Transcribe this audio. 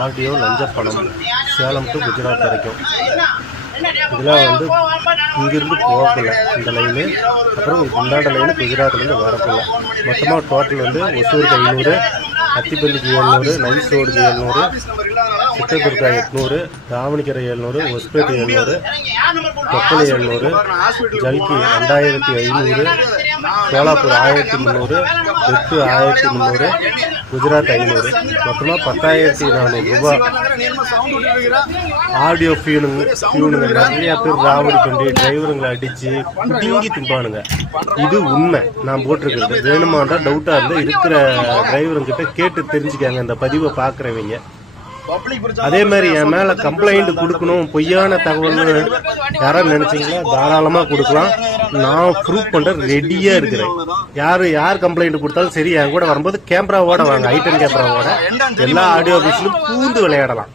Audio லஞ்ச பணம் Salem to Gujarat வரைக்கும். இதெல்லாம் வந்து இங்கிருந்து போகல இந்த லைனு, அப்புறம் இந்தாண்ட லைனு குஜராத்லேருந்து வரப்பில்ல. மொத்தமாக டோட்டல் வந்து ஒசூருக்கு 500, அத்திப்பள்ளிக்கு 700, நைஸ் ரோடுக்கு 700, சித்ததுர்கா 800, தாவணிக்கரை 700, ஒஸ்பேட்டு 700, தொப்பளி 700, ஜல்கி 2500, சோலாப்பூர் 1300, வெட்டு 1300, குஜராத் 500, மொத்தமாக 10,400 ரூபா. ஆடியோ ஃபியூனுங்க நிறைய பேர் ராவடி பண்ணி டிரைவருங்களை அடிச்சு குடிங்கி திம்பானுங்க. இது உண்மை. நான் போட்டிருக்கிறது வேணுமாண்டா டவுட்டா இருந்தா இருக்கிற டிரைவருங்கிட்ட கேட்டு தெரிஞ்சுக்காங்க இந்த பதிவை பாக்குறவங்க. அதே மாதிரி என் மேல கம்ப்ளைண்ட் கொடுக்கணும், பொய்யான தகவல்னு யாரும் நினைச்சீங்களா தாராளமா கொடுக்கலாம். நான் ப்ரூவ் பண்ற ரெடியா இருக்கிறேன். யார் கம்ப்ளைண்ட் கொடுத்தாலும் சரி, என் கூட வரும்போது கேமராவோட வாங்க, ஐட்டன் கேமராவோட எல்லா ஆடியோ ஆபீஸ்லயும் பூந்து விளையாடலாம்.